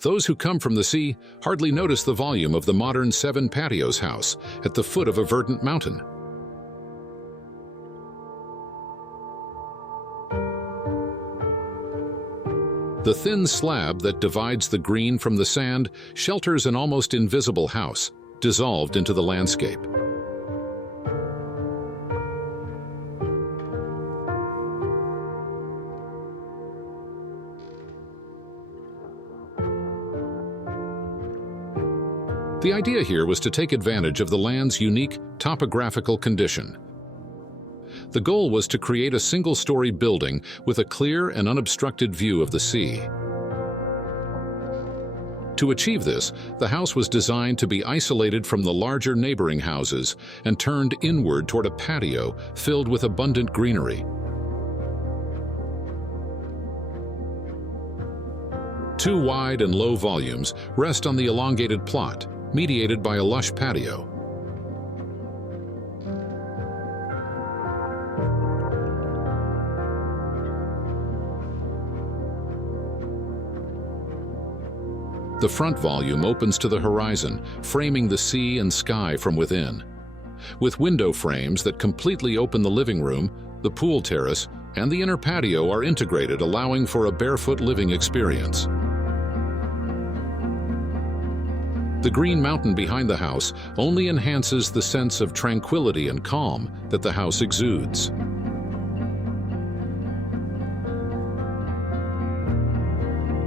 Those who come from the sea hardly notice the volume of the modern 7 Patios house at the foot of a verdant mountain. The thin slab that divides the green from the sand shelters an almost invisible house, dissolved into the landscape. The idea here was to take advantage of the land's unique topographical condition. The goal was to create a single-story building with a clear and unobstructed view of the sea. To achieve this, the house was designed to be isolated from the larger neighboring houses and turned inward toward a patio filled with abundant greenery. Two wide and low volumes rest on the elongated plot, mediated by a lush patio. The front volume opens to the horizon, framing the sea and sky from within. With window frames that completely open the living room, the pool terrace, and the inner patio are integrated, allowing for a barefoot living experience. The green mountain behind the house only enhances the sense of tranquility and calm that the house exudes.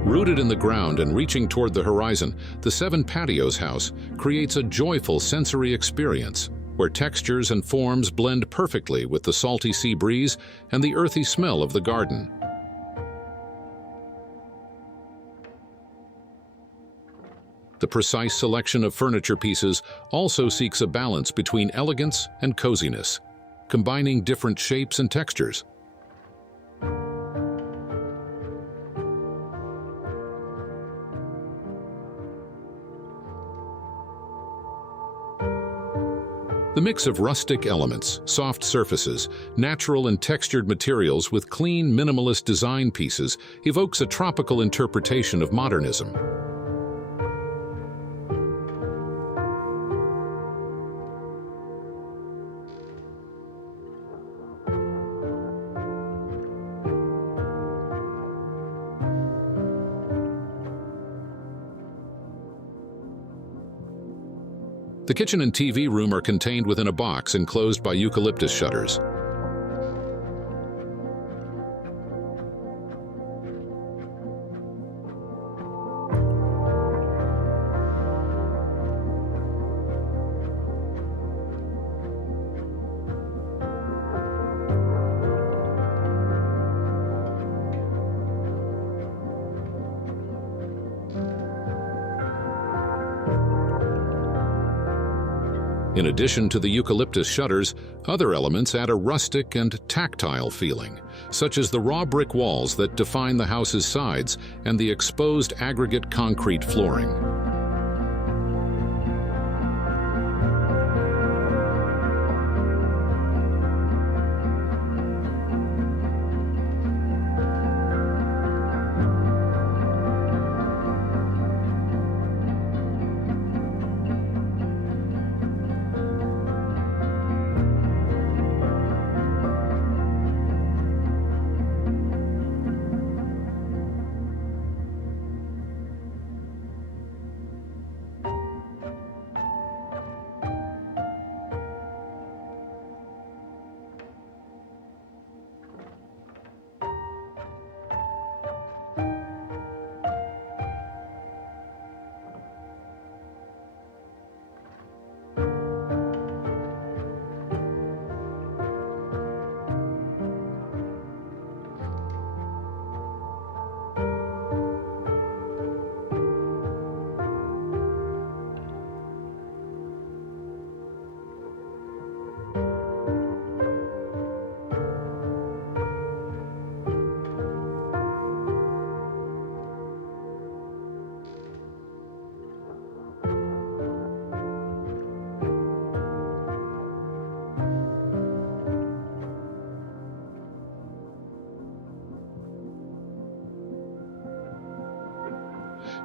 Rooted in the ground and reaching toward the horizon, the 7 Patios house creates a joyful sensory experience where textures and forms blend perfectly with the salty sea breeze and the earthy smell of the garden. The precise selection of furniture pieces also seeks a balance between elegance and coziness, combining different shapes and textures. The mix of rustic elements, soft surfaces, natural and textured materials with clean, minimalist design pieces evokes a tropical interpretation of modernism. The kitchen and TV room are contained within a box enclosed by eucalyptus shutters. In addition to the eucalyptus shutters, other elements add a rustic and tactile feeling, such as the raw brick walls that define the house's sides and the exposed aggregate concrete flooring.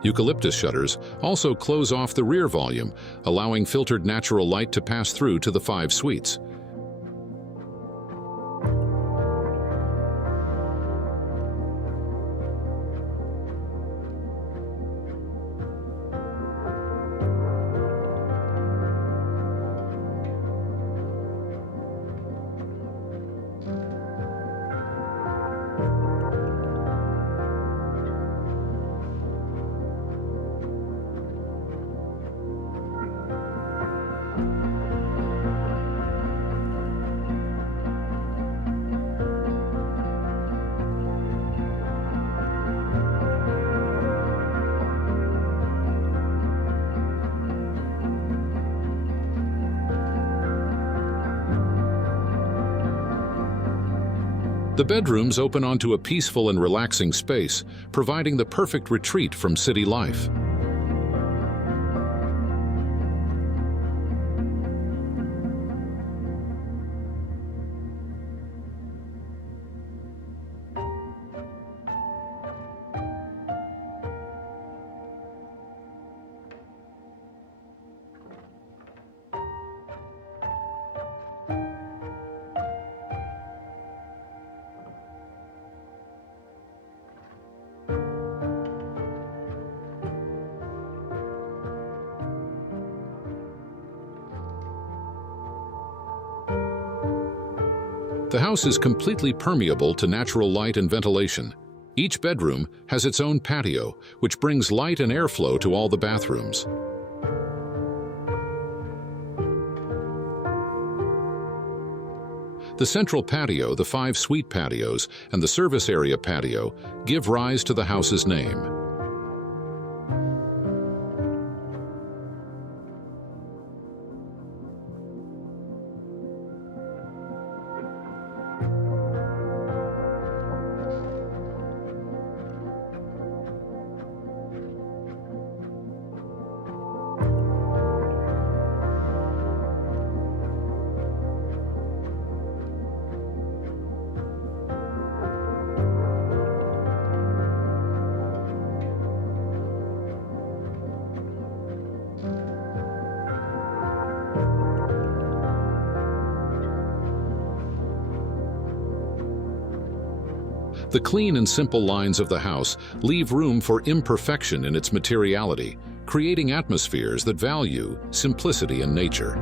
Eucalyptus shutters also close off the rear volume, allowing filtered natural light to pass through to the 5 suites. The bedrooms open onto a peaceful and relaxing space, providing the perfect retreat from city life. The house is completely permeable to natural light and ventilation. Each bedroom has its own patio, which brings light and airflow to all the bathrooms. The central patio, the 5 suite patios, and the service area patio give rise to the house's name. The clean and simple lines of the house leave room for imperfection in its materiality, creating atmospheres that value simplicity in nature.